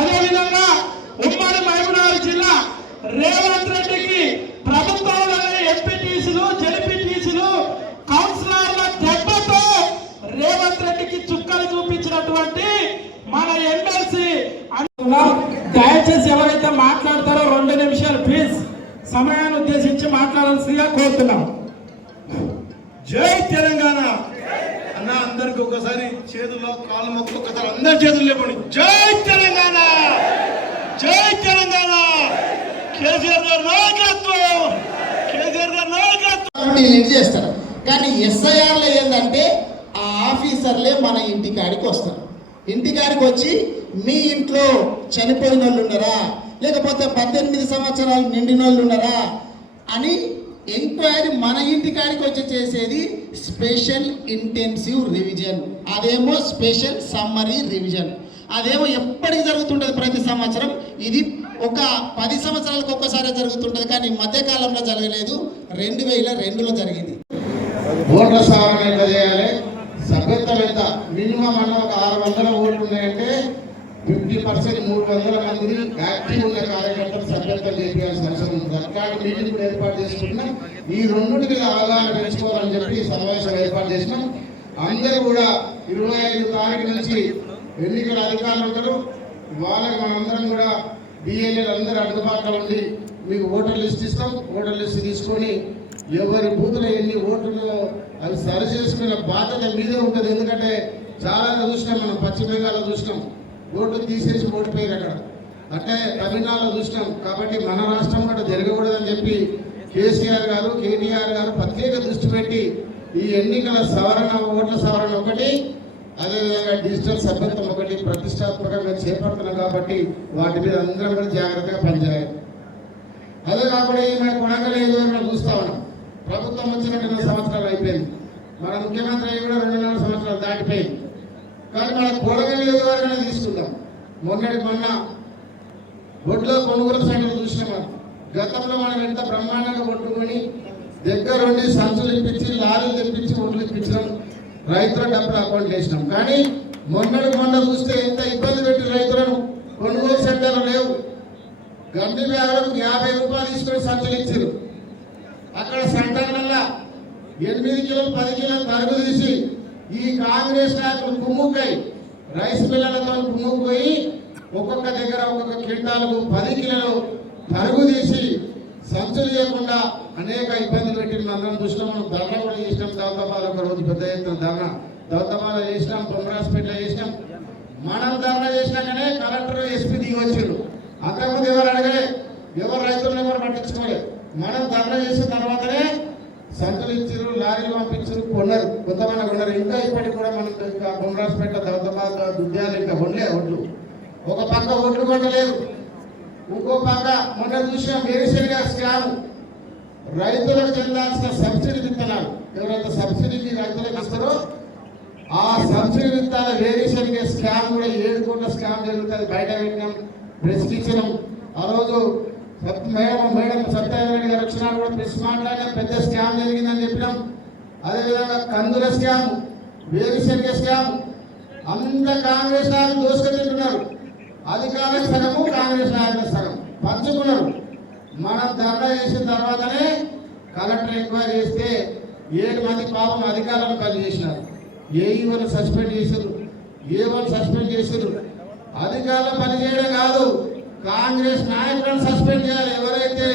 అదేవిధంగా ఉమ్మడి మహబూబ్నగర్ జిల్లా రేవంత్ రెడ్డికి ప్రభుత్వంలోనే ఎంపీటీసీలు జెడ్పీటీసీలు కౌన్సిలర్ల దెబ్బతో రేవంత్ రెడ్డికి చుక్కలు చూపించినటువంటి మన ఎమ్మెల్సీ. దయచేసి ఎవరైతే మాట్లాడతారో 2 నిమిషాలు ప్లీజ్ సమయాన్ని ఉద్దేశించి మాట్లాడాల్సిందిగా కోరుతున్నాం. జై తెలంగాణ అన్న అందరికి ఒకసారి చేతుల్లో కాళ్ళు మొక్క ఒకసారి అందరి చేతులు లేపండి. జై తెలంగాణ, జై తెలంగాణ. కేసీఆర్ గారు నాయకత్వం, కేసీఆర్ గారు నాయకత్వం చేస్తారు. కానీ ఎస్ఐఆర్లో ఏంటంటే ఆ ఆఫీసర్లే మన ఇంటికాడికి వస్తారు. ఇంటికాడికి వచ్చి మీ ఇంట్లో చనిపోయిన వాళ్ళు ఉన్నారా, లేకపోతే 18 సంవత్సరాలు నిండిన వాళ్ళు ఉన్నారా అని ఎంక్వైరీ మన ఇంటికాడికి వచ్చి చేసేది స్పెషల్ ఇంటెన్సివ్ రివిజన్. అదేమో స్పెషల్ సమ్మరీ రివిజన్. అదేమో ఎప్పటికి జరుగుతుంటుంది ప్రతి సంవత్సరం. ఇది ఒక 10 సంవత్సరాలకు ఒక్కసారి జరుగుతుంటుంది. కానీ మధ్యకాలంలో జరగలేదు, 2002లో జరిగింది. ఓట్ల సవరణ ఎంత చేయాలి, సభ్యత్వం ఎంత, మినిమం అన్న ఒక 600 ఓట్లు ఉన్నాయంటే 50% 300 మంది యాక్టివ్ ఉన్న కార్యకర్తలు సభ్యత్వం చేయాల్సిన అవసరం ఉంది. అట్లాంటి మీటింగ్ కూడా ఏర్పాటు చేసుకుంటున్నాం. ఈ రెండింటికి అవగాహన పెంచుకోవాలని చెప్పి సమావేశం ఏర్పాటు చేసినాం. అందరూ కూడా 25 తారీఖు నుంచి ఎన్నికల అధికారులు ఉంటారు. వాళ్ళకి మనందరం కూడా డిఎల్ఏలు అందరూ అందుబాటులో ఉండి మీకు ఓటర్ లిస్ట్ ఇస్తాం. ఓటర్ లిస్ట్ తీసుకొని ఎవరి బూతులో ఎన్ని ఓట్లు అవి సరి చేసుకునే బాధ్యత మీదే ఉంటుంది. ఎందుకంటే చాలా చూసినాం, మనం పశ్చిమ బెంగాల్లో చూసినాం, ఓట్లు తీసేసి ఓడిపోయారు అక్కడ. అంటే తమిళనాడులో చూసినాం. కాబట్టి మన రాష్ట్రం కూడా జరగకూడదని చెప్పి కేసీఆర్ గారు, కేటీఆర్ గారు ప్రత్యేక దృష్టి పెట్టి ఈ ఎన్నికల సవరణ, ఓట్ల సవరణ ఒకటి, అదేవిధంగా డిజిటల్ సభ్యత్వం ఒకటి ప్రతిష్టాత్మకంగా చేపడుతున్నాం. కాబట్టి వాటి మీద అందరం కూడా జాగ్రత్తగా పనిచేయాలి. అదే కాకుండా మన కొనగల ఏదో చూస్తా ఉన్నాం. ప్రభుత్వం వచ్చిన 2 సంవత్సరాలు అయిపోయింది. మన ముఖ్యమంత్రి కూడా 2.5 సంవత్సరాలు దాటిపోయింది. కానీ మన కొనగల ఏదో తీసుకుందాం. మొన్న ఒడ్లో కొనుగోలు సెంటర్ చూసినాం. గతంలో మనం ఎంత బ్రహ్మాండంగా కొట్టుకొని దగ్గరుండి సంచులు ఇప్పించి, లారీలు తెప్పించి, ఒడ్లు ఇప్పించడం, రైతుల డబ్బులు అకౌంట్లు వేసినాం. కానీ మొన్న చూస్తే ఎంత ఇబ్బంది పెట్టి రైతులను కొనుగోలు సెంటర్లు లేవు. గండి బ్యాగులకు 50 రూపాయలు తీసుకొని సంచులు ఇచ్చారు. అక్కడ సెంటర్లలో 8 కిలోలు 10 కిలోలు తరుగు తీసి ఈ కాంగ్రెస్ నాయకులు కుమ్ముకై రైస్ మిల్లలతో కుమ్ముకుపోయి ఒక్కొక్క దగ్గర ఒక్కొక్క క్వింటాలకు 10 కిలోలు తరుగు తీసి సంచులు చేయకుండా అనేక ఇబ్బందులు పెట్టిన అందరం చూసినాం. మనం ధర్నా కూడా చేసినాం. దౌతాబాద్ ఒక రోజు పెద్ద ఎత్తున ధర్నా దౌతాబాద్ చేసినాం, పొమ్మరాజ్పేటలో చేసినాం. మనం ధర్నా చేసినాకనే కలెక్టర్, ఎస్పీ దిగి వచ్చారు. అంతకుముందు ఎవరు అడగలే, ఎవరు రైతులను ఎవరు పట్టించుకోలేదు. మనం ధర్నా చేసిన తర్వాతనే సంచులు ఇచ్చారు, లారీలు పంపించారు, కొన్నారు, కొంతమంది కొన్నారు. ఇంకా ఇప్పటికి కూడా మనం ఇంకా పొమ్మరాజ్పేట, దౌతాబాద్, దుద్యాలు ఇంకా కొనలే ఒడ్లు. ఒక పక్క ఒడ్లు కొనలేదు, ఇంకో పక్క మొన్న చూసిన వేరుశెనగ స్కామ్. రైతులకు చెందాల్సిన సబ్సిడీ విత్తనాలు ఎవరైతే సబ్సిడీకి రైతులకు ఇస్తారో ఆ సబ్సిడీ విత్తనాల వేరుశెనగ స్కామ్ కూడా 7 కోట్ల స్కామ్ జరుగుతుంది. బయట పెట్టినాం, ప్రెస్కి ఇచ్చినాం. ఆ రోజు మేడం సత్యనారాయణ గారు వచ్చినా కూడా ప్రెస్ మాట్లాడినా పెద్ద స్కామ్ జరిగిందని చెప్పినాం. అదేవిధంగా కందుల స్కామ్, వేరుశెనగ స్కామ్, అంత కాంగ్రెస్ నాయకులు దోసుకొచ్చుంటున్నారు. అధికారులకు సగము, కాంగ్రెస్ నాయకులకు సగం పంచుకున్నారు. మనం ధర్నా చేసిన తర్వాతనే కలెక్టర్ ఎంక్వైరీ చేస్తే 7 మంది పాపం అధికారులను పనిచేసినారు. ఏఈఓను సస్పెండ్ చేశారు, ఏఓను సస్పెండ్ చేశారు. అధికారులు పనిచేయడం కాదు, కాంగ్రెస్ నాయకులను సస్పెండ్ చేయాలి. ఎవరైతే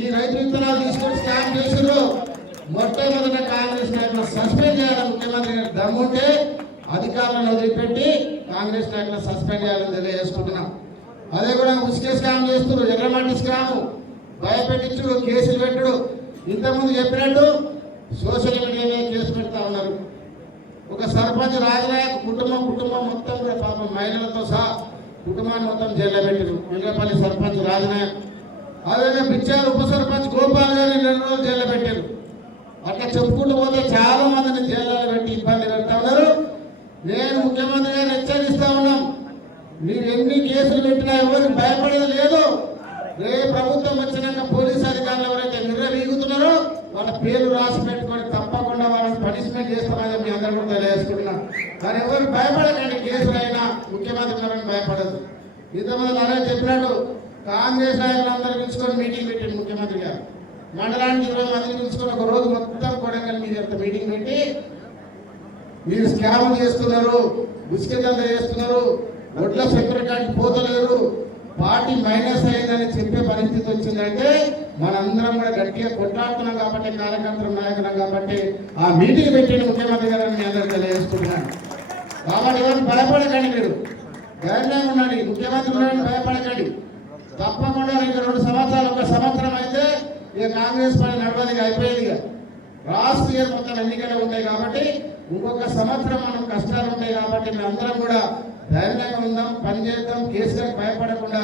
ఈ రైతు విత్తనాలు తీసుకొని స్కామ్ చేశారో మొట్టమొదట కాంగ్రెస్ నాయకులను సస్పెండ్ చేయాలి. ముఖ్యమంత్రి గారు దమ్ముంటే అధికారులను వదిలిపెట్టి కాంగ్రెస్ నాయకులను సస్పెండ్ చేయాలని తెలియజేసుకుంటున్నాం. అదే కూడా ఉసుకే స్కామ్ చేస్తున్నారు, ఎర్రమట్టి స్కాము, భయపెట్టించుడు, కేసులు పెట్టుడు. ఇంతకుముందు చెప్పినట్టు సోషల్ మీడియాలో కేసు పెడతా ఉన్నారు. ఒక సర్పంచ్ రాజనాయక్ కుటుంబం మొత్తం కూడా పాపం మహిళలతో సహా కుటుంబాన్ని మొత్తం జైల్లో పెట్టారు. వెంకపల్లి సర్పంచ్ రాజనాయక్, అదేవిధంగా పిచ్చారు ఉప సర్పంచ్ గోపాల్ గారిని 2 రోజులు జైల్లో పెట్టారు. అట్లా చెప్పుకుంటూ పోతే చాలా మందిని జైల్లో పెట్టి ఇబ్బంది పెడతా ఉన్నారు. నేను ముఖ్యమంత్రి గారిని హెచ్చరిస్తా ఉన్నాం, మీరు ఎన్ని కేసులు పెట్టినా ఎవరికి భయపడేది లేదు. రేపు ప్రభుత్వం వచ్చినాక పోలీసు అధికారులు ఎవరైతే విర్రవీగుతున్నారో వాళ్ళ పేరు రాసి పెట్టుకొని తప్పకుండా వాళ్ళని పనిష్మెంట్ చేస్తామని మీ అందరూ కూడా తెలియజేసుకుంటున్నాం. కానీ ఎవరు భయపడకండి, కేసులైనా ముఖ్యమంత్రి గారిని భయపడదు. ఇంతమంది నరేష్ చెప్పినట్టు కాంగ్రెస్ నాయకులందరూ పిలుచుకొని మీటింగ్ పెట్టింది ముఖ్యమంత్రి గారు. మండలానికి 20 మందిని పిలుచుకొని ఒక రోజు మొత్తం కొడంగల్ మీద మీటింగ్ పెట్టి మీరు స్కామ్ చేస్తున్నారు, గుస్కెదంతా చేస్తున్నారు, ఒడ్ల సెక్రటరీకి పోతలేరు, పార్టీ మైనస్ అయిందని చెప్పే పరిస్థితి వచ్చిందంటే మనందరం కూడా గట్టిగా కొట్లాడుతున్నాం కాబట్టి, కార్యకర్తల నాయకులం కాబట్టి ఆ మీటింగ్ పెట్టిన ముఖ్యమంత్రి గారిని మీ అందరూ తెలియజేస్తున్నాను. కాబట్టి ఎవరు భయపడకండి, మీరు ధైర్యంగా ఉండండి, ముఖ్యమంత్రి ఉన్నారని భయపడకండి. తప్పకుండా ఇంకా 2 సంవత్సరాలు, 1 సంవత్సరం అయితే ఇక కాంగ్రెస్ పార్టీ నడవది అయిపోయింది. ఇక రాష్ట్రీయ మొత్తం ఎన్నికలు ఉంటాయి కాబట్టి ఇంకొక సంవత్సరం మనం కష్టాలు ఉంటాయి కాబట్టి మేము అందరం కూడా ధైర్యంగా ఉందాం, పనిచేద్దాం. కేసీఆర్ భయపడకుండా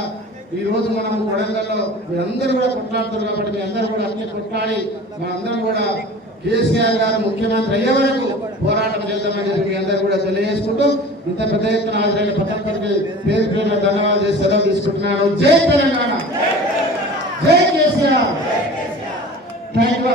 ఈ రోజు మనం కొడంగల్లో మీరందరూ కూడా కొట్లాడుతున్నారు కాబట్టి మీ అందరూ కూడా అన్ని కొట్లాడి మనందరం కూడా కేసీఆర్ గారు ముఖ్యమంత్రి అయ్యే వరకు పోరాటం చేద్దామని చెప్పి మీ అందరూ కూడా తెలియజేసుకుంటూ ఇంత పెద్ద ఎత్తున హాజరైన పత్రికలకి పేరు పేరున ధన్యవాదాలు చేసి సెలవు తీసుకుంటున్నాను. జై తెలంగాణ, జై కేసీఆర్. Thank you.